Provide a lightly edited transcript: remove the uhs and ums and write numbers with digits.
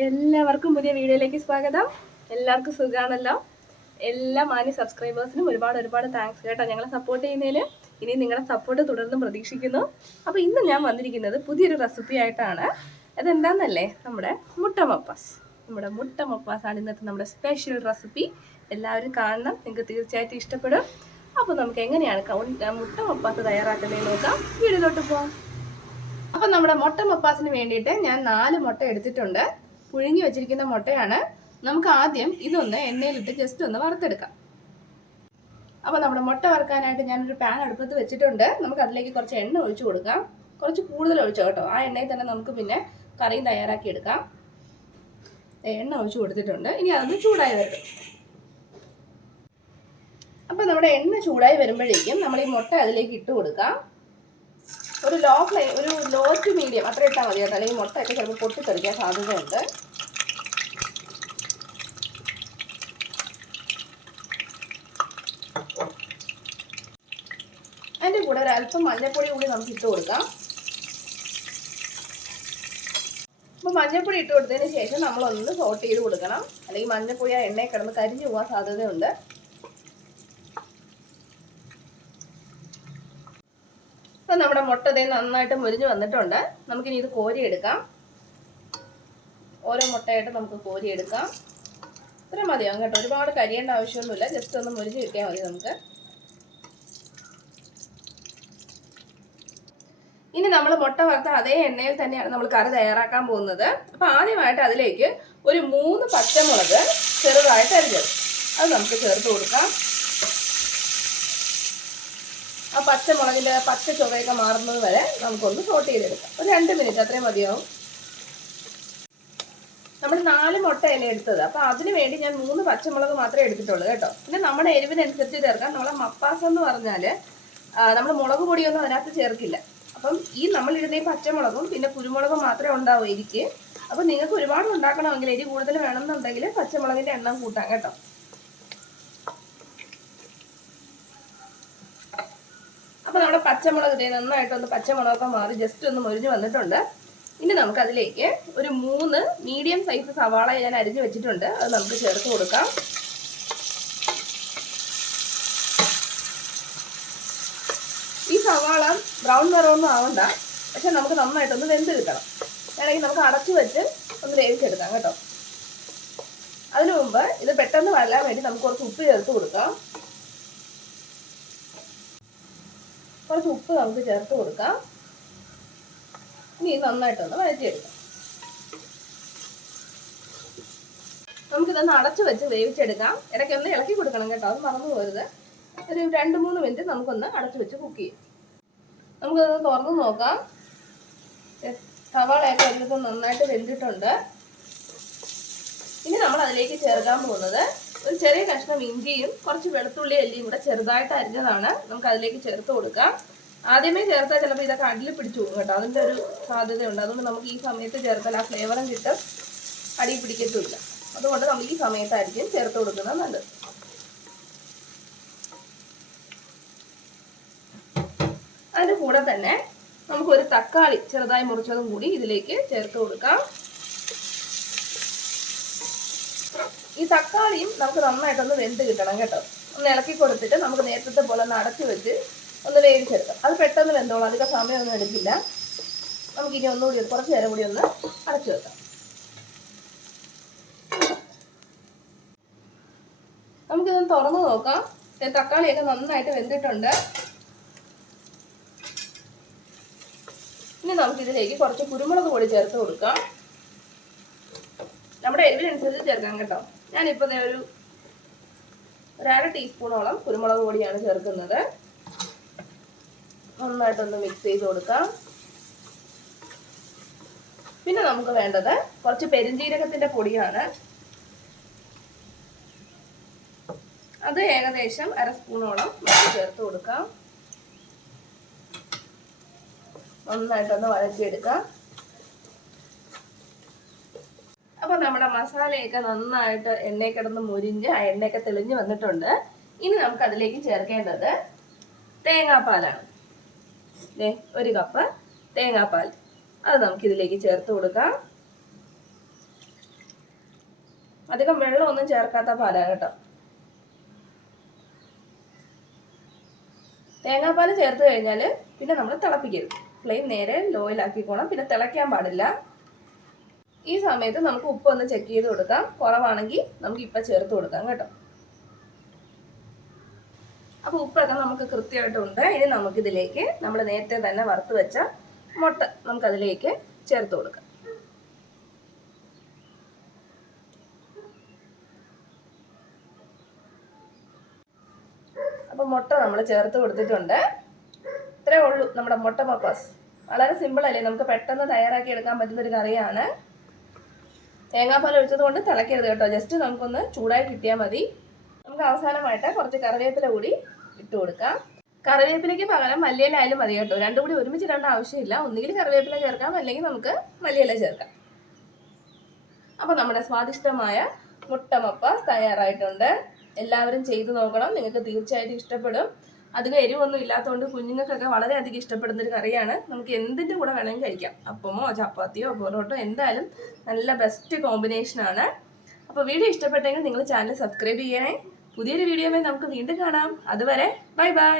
എല്ലാവർക്കും പുതിയ വീഡിയോയിലേക്ക് സ്വാഗതം. എല്ലാവർക്കും സുഖമാണല്ലോ. എല്ലാ മാന്യ സബ്സ്ക്രൈബേഴ്സിനും ഒരുപാട് താങ്ക്സ് കേട്ടോ, ഞങ്ങളെ സപ്പോർട്ട് ചെയ്യുന്നതിൽ. ഇനി നിങ്ങളുടെ സപ്പോർട്ട് തുടർന്നും പ്രതീക്ഷിക്കുന്നു. അപ്പോൾ ഇന്ന് ഞാൻ വന്നിരിക്കുന്നത് പുതിയൊരു റെസിപ്പി ആയിട്ടാണ്. അതെന്താണെന്നല്ലേ, നമ്മുടെ മുട്ട മപ്പാസ്. നമ്മുടെ മുട്ട മപ്പാസാണ് ഇന്നത്തെ നമ്മുടെ സ്പെഷ്യൽ റെസിപ്പി. എല്ലാവരും കാണണം, നിങ്ങൾക്ക് തീർച്ചയായിട്ടും ഇഷ്ടപ്പെടും. അപ്പോൾ നമുക്ക് എങ്ങനെയാണ് മുട്ട മപ്പാസ് തയ്യാറാക്കുന്നതെന്ന് നോക്കാം. വീഡിയോയിലോട്ട് പോകാം. അപ്പം നമ്മുടെ മുട്ട മപ്പാസിന് വേണ്ടിയിട്ട് ഞാൻ 4 മുട്ട എടുത്തിട്ടുണ്ട്. പുഴുങ്ങി വെച്ചിരിക്കുന്ന മുട്ടയാണ്. നമുക്ക് ആദ്യം ഇതൊന്ന് എണ്ണയിലിട്ട് ജസ്റ്റ് ഒന്ന് വറുത്തെടുക്കാം. അപ്പോൾ നമ്മുടെ മുട്ട വറുക്കാനായിട്ട് ഞാനൊരു പാൻ അടുപ്പത്ത് വെച്ചിട്ടുണ്ട്. നമുക്ക് അതിലേക്ക് കുറച്ച് എണ്ണ ഒഴിച്ചു കൊടുക്കാം. കുറച്ച് കൂടുതൽ ഒഴിച്ചോ കേട്ടോ. ആ എണ്ണയിൽ തന്നെ നമുക്ക് പിന്നെ കറിയും തയ്യാറാക്കി എടുക്കാം. എണ്ണ ഒഴിച്ചു കൊടുത്തിട്ടുണ്ട്. ഇനി അതൊന്ന് ചൂടായി വരും. അപ്പോൾ നമ്മുടെ എണ്ണ ചൂടായി വരുമ്പോഴേക്കും നമ്മൾ ഈ മുട്ട അതിലേക്ക് ഇട്ട് കൊടുക്കാം. ഒരു ലോ ടു മീഡിയം അത്ര ഇട്ടാൽ മതി കേട്ടോ, അല്ലെങ്കിൽ മുട്ടയൊക്കെ ചിലപ്പോൾ പൊട്ടിത്തെറിക്കാൻ സാധ്യതയുണ്ട്. അതിൻ്റെ കൂടെ ഒരല്പം മഞ്ഞൾപ്പൊടി കൂടി നമുക്ക് ഇട്ട് കൊടുക്കാം. അപ്പോൾ മഞ്ഞൾപ്പൊടി ഇട്ട് കൊടുത്തതിന് ശേഷം നമ്മളൊന്ന് സോട്ട് ചെയ്ത് കൊടുക്കണം, അല്ലെങ്കിൽ മഞ്ഞൾപ്പൊടി ആ എണ്ണയിൽ കിടന്ന് കരിഞ്ഞു പോകാൻ സാധ്യതയുണ്ട്. അപ്പോൾ നമ്മുടെ മുട്ട നന്നായിട്ട് മുരിഞ്ഞ് വന്നിട്ടുണ്ട്. നമുക്കിനി ഇത് കോരിയെടുക്കാം. ഓരോ മുട്ടയായിട്ട് നമുക്ക് കോരിയെടുക്കാം. ഇത്ര മതിയാവും കേട്ടോ, ഒരുപാട് കരിയേണ്ട ആവശ്യമൊന്നുമില്ല. ജസ്റ്റ് ഒന്ന് മുരിഞ്ഞ് കിട്ടിയാൽ മതി നമുക്ക്. ഇനി നമ്മൾ മുട്ട വറുത്ത അതേ എണ്ണയിൽ തന്നെയാണ് നമ്മൾ കറി തയ്യാറാക്കാൻ പോകുന്നത്. അപ്പോൾ ആദ്യമായിട്ട് അതിലേക്ക് ഒരു 3 പച്ചമുളക് ചെറുതായിട്ട് അരിഞ്ഞത് അത് നമുക്ക് ചേർത്ത് കൊടുക്കാം. ആ പച്ചമുളകിൻ്റെ പച്ച ചുവയൊക്കെ മാറുന്നത് വരെ നമുക്കൊന്ന് സോട്ട് ചെയ്തെടുക്കാം. ഒരു 2 മിനിറ്റ് അത്രയും മതിയാവും. നമ്മൾ 4 മുട്ടയല്ലേ എടുത്തത്, അപ്പോൾ അതിന് വേണ്ടി ഞാൻ 3 പച്ചമുളക് മാത്രമേ എടുത്തിട്ടുള്ളൂ കേട്ടോ. പിന്നെ നമ്മുടെ എരിവിനനുസരിച്ച് ചേർക്കാം. നമ്മളെ മപ്പാസ് എന്ന് പറഞ്ഞാൽ നമ്മൾ മുളക് പൊടിയൊന്നും അതിനകത്ത് ചേർക്കില്ല. അപ്പം ഈ നമ്മളിടുന്ന ഈ പച്ചമുളകും പിന്നെ കുരുമുളകും മാത്രമേ ഉണ്ടാവൂ എരിക്ക്. അപ്പോൾ നിങ്ങൾക്ക് ഒരുപാട് ഉണ്ടാക്കണമെങ്കിൽ എരി കൂടുതൽ വേണമെന്നുണ്ടെങ്കിൽ പച്ചമുളകിൻ്റെ എണ്ണം കൂട്ടാം കേട്ടോ. അപ്പോൾ നമ്മുടെ പച്ചമുളക് നന്നായിട്ടൊന്ന് പച്ചമുളകൊക്കെ മാറി ജസ്റ്റ് ഒന്ന് മുരിഞ്ഞ് വന്നിട്ടുണ്ട്. ഇനി നമുക്കതിലേക്ക് ഒരു 3 മീഡിയം സൈസ് സവാള ഞാൻ അരിഞ്ഞ് വെച്ചിട്ടുണ്ട്. അത് നമുക്ക് ചേർത്ത് കൊടുക്കാം. ഈ സവാള ബ്രൗൺ നിറമൊന്നും ആവണ്ട, പക്ഷെ നമുക്ക് നന്നായിട്ടൊന്ന് വെന്ത് കിട്ടണം. വേണമെങ്കിൽ നമുക്ക് അടച്ചു വെച്ച് ഒന്ന് വേവിച്ചെടുക്കാം കേട്ടോ. അതിനു മുമ്പ് ഇത് പെട്ടെന്ന് വരാൻ വേണ്ടി നമുക്ക് കുറച്ച് ഉപ്പ് ചേർത്ത് കൊടുക്കാം. കുറച്ച് ഉപ്പ് നമുക്ക് ചേർത്ത് കൊടുക്കാം. ഇനി നന്നായിട്ടൊന്ന് വഴറ്റിയെടുക്കാം. നമുക്കിതൊന്ന് അടച്ചു വെച്ച് വേവിച്ചെടുക്കാം. ഇടയ്ക്കൊന്ന് ഇളക്കി കൊടുക്കണം കേട്ടോ, അത് മറന്നു പോകരുത്. ഒരു 2-3 മിനിറ്റ് നമുക്കൊന്ന് അടച്ചു വെച്ച് കുക്ക് ചെയ്യാം. നമുക്കതൊന്ന് തുറന്ന് നോക്കാം. സവാളയൊക്കെ അതിലൊക്കെ നന്നായിട്ട് വെന്തിട്ടുണ്ട്. ഇനി നമ്മൾ അതിലേക്ക് ചേർക്കാൻ പോകുന്നത് ഒരു ചെറിയ കഷ്ണം ഇഞ്ചിയും കുറച്ച് വെളുത്തുള്ളി അല്ലിയും കൂടെ ചെറുതായിട്ട് അരിഞ്ഞതാണ്. നമുക്ക് അതിലേക്ക് ചേർത്ത് കൊടുക്കാം. ആദ്യമേ ചേർത്താൽ ചിലപ്പോൾ ഇതൊക്കെ അടിയിൽ പിടിച്ചു പോകും കേട്ടോ, അതിൻ്റെ ഒരു സാധ്യതയുണ്ട്. അതുകൊണ്ട് നമുക്ക് ഈ സമയത്ത് ചേർത്താൽ ആ ഫ്ലേവറും കിട്ടും, അടി പിടിക്കത്തുമില്ല. അതുകൊണ്ട് നമ്മൾ ഈ സമയത്തായിരിക്കും ചേർത്ത് കൊടുക്കുന്നത് നല്ലത്. അതിൻ്റെ കൂടെ തന്നെ നമുക്കൊരു തക്കാളി ചെറുതായി മുറിച്ചതും കൂടി ഇതിലേക്ക് ചേർത്ത് കൊടുക്കാം. ഈ തക്കാളിയും നമുക്ക് നന്നായിട്ടൊന്ന് വെന്ത് കിട്ടണം കേട്ടോ. ഒന്ന് ഇളക്കി കൊടുത്തിട്ട് നമുക്ക് നേരത്തെ പോലെ ഒന്ന് അടച്ചു വെച്ച് ഒന്ന് വേവിച്ചെടുക്കാം. അത് പെട്ടെന്ന് വെന്തോളാം, അധികം സമയമൊന്നും എടുക്കില്ല. നമുക്കിനി ഒന്നുകൂടി കുറച്ച് നേരം കൂടി ഒന്ന് അടച്ചു വെക്കാം. നമുക്കിതൊന്ന് തുറന്ന് നോക്കാം. തക്കാളിയൊക്കെ നന്നായിട്ട് വെന്തിട്ടുണ്ട്. ഇനി നമുക്കിതിലേക്ക് കുറച്ച് കുരുമുളക് പൊടി ചേർത്ത് കൊടുക്കാം. നമ്മുടെ എരിവിനനുസരിച്ച് ചേർക്കാം കേട്ടോ. ഞാനിപ്പോൾ ഒരു 1/2 ടീസ്പൂണോളം കുരുമുളക് പൊടിയാണ് ചേർക്കുന്നത്. നന്നായിട്ടൊന്ന് മിക്സ് ചെയ്ത് കൊടുക്കാം. പിന്നെ നമുക്ക് വേണ്ടത് കുറച്ച് പെരുംജീരകത്തിൻ്റെ പൊടിയാണ്. അത് ഏകദേശം 1/2 സ്പൂണോളം ചേർത്ത് കൊടുക്കാം. നന്നായിട്ടൊന്ന് വഴറ്റിയെടുക്കാം. അപ്പോൾ നമ്മുടെ മസാലയൊക്കെ നന്നായിട്ട് എണ്ണയിൽ കിടന്ന് മുരിഞ്ഞ് ആ എണ്ണയൊക്കെ തെളിഞ്ഞ് വന്നിട്ടുണ്ട്. ഇനി നമുക്ക് അതിലേക്ക് ചേർക്കേണ്ടത് തേങ്ങാപ്പാലാണ്. 1 കപ്പ് തേങ്ങാപ്പാൽ. അത് നമുക്ക് ഇതിലേക്ക് ചേർത്ത് കൊടുക്കാം. അധികം വെള്ളമൊന്നും ചേർക്കാത്ത പാലാണ് കേട്ടോ. തേങ്ങാപ്പാൽ ചേർത്ത് കഴിഞ്ഞാൽ പിന്നെ നമ്മൾ തിളപ്പിക്കരുത്. ഫ്ലെയിം നേരെ ലോയിലാക്കിക്കോണം. പിന്നെ തിളയ്ക്കാൻ പാടില്ല. ഈ സമയത്ത് നമുക്ക് ഉപ്പ് ഒന്ന് ചെക്ക് ചെയ്ത് കൊടുക്കാം. കുറവാണെങ്കിൽ നമുക്ക് ഇപ്പം ചേർത്ത് കൊടുക്കാം കേട്ടോ. അപ്പോൾ ഉപ്പൊക്കെ നമുക്ക് കൃത്യമായിട്ടുണ്ട്. ഇനി നമുക്കിതിലേക്ക് നമ്മൾ നേരത്തെ തന്നെ വറുത്ത് വെച്ച മുട്ട നമുക്കതിലേക്ക് ചേർത്ത് കൊടുക്കാം. അപ്പോൾ മുട്ട നമ്മൾ ചേർത്ത് കൊടുത്തിട്ടുണ്ട്. ഇത്രേ ഉള്ളൂ നമ്മുടെ മുട്ട മപ്പാസ്. വളരെ സിമ്പിൾ അല്ലേ, നമുക്ക് പെട്ടെന്ന് തയ്യാറാക്കി എടുക്കാൻ പറ്റുന്നൊരു കറിയാണ്. തേങ്ങാപ്പാൽ ഒഴിച്ചത് കൊണ്ട് തിളക്കരുത് കേട്ടോ, ജസ്റ്റ് നമുക്കൊന്ന് ചൂടായി കിട്ടിയാൽ മതി. നമുക്ക് അവസാനമായിട്ട് കുറച്ച് കറിവേപ്പില കൂടി ഇട്ട് കൊടുക്കാം. കറിവേപ്പിലയ്ക്ക് പകരം മല്ലിയില ആയാലും മതി കേട്ടോ. രണ്ടും കൂടി ഒരുമിച്ച് ഇടേണ്ട ആവശ്യമില്ല. ഒന്നുകിൽ കറിവേപ്പില ചേർക്കാം, അല്ലെങ്കിൽ നമുക്ക് മല്ലിയില ചേർക്കാം. അപ്പോൾ നമ്മുടെ സ്വാദിഷ്ടമായ മുട്ട മപ്പാസ് തയ്യാറായിട്ടുണ്ട്. എല്ലാവരും ചെയ്തു നോക്കണം, നിങ്ങൾക്ക് തീർച്ചയായിട്ടും ഇഷ്ടപ്പെടും. അധികം എരിവൊന്നും ഇല്ലാത്തതുകൊണ്ട് കുഞ്ഞുങ്ങൾക്കൊക്കെ വളരെയധികം ഇഷ്ടപ്പെടുന്നൊരു കറിയാണ്. നമുക്ക് എന്തിൻ്റെ കൂടെ വേണമെങ്കിൽ കഴിക്കാം. അപ്പമോ ചപ്പാത്തിയോ പൊറോട്ടോ എന്തായാലും നല്ല ബെസ്റ്റ് കോമ്പിനേഷനാണ്. അപ്പോൾ വീഡിയോ ഇഷ്ടപ്പെട്ടെങ്കിൽ നിങ്ങൾ ചാനൽ സബ്സ്ക്രൈബ് ചെയ്യണേ. പുതിയൊരു വീഡിയോയുമായി നമുക്ക് വീണ്ടും കാണാം. അതുവരെ ബൈ ബൈ.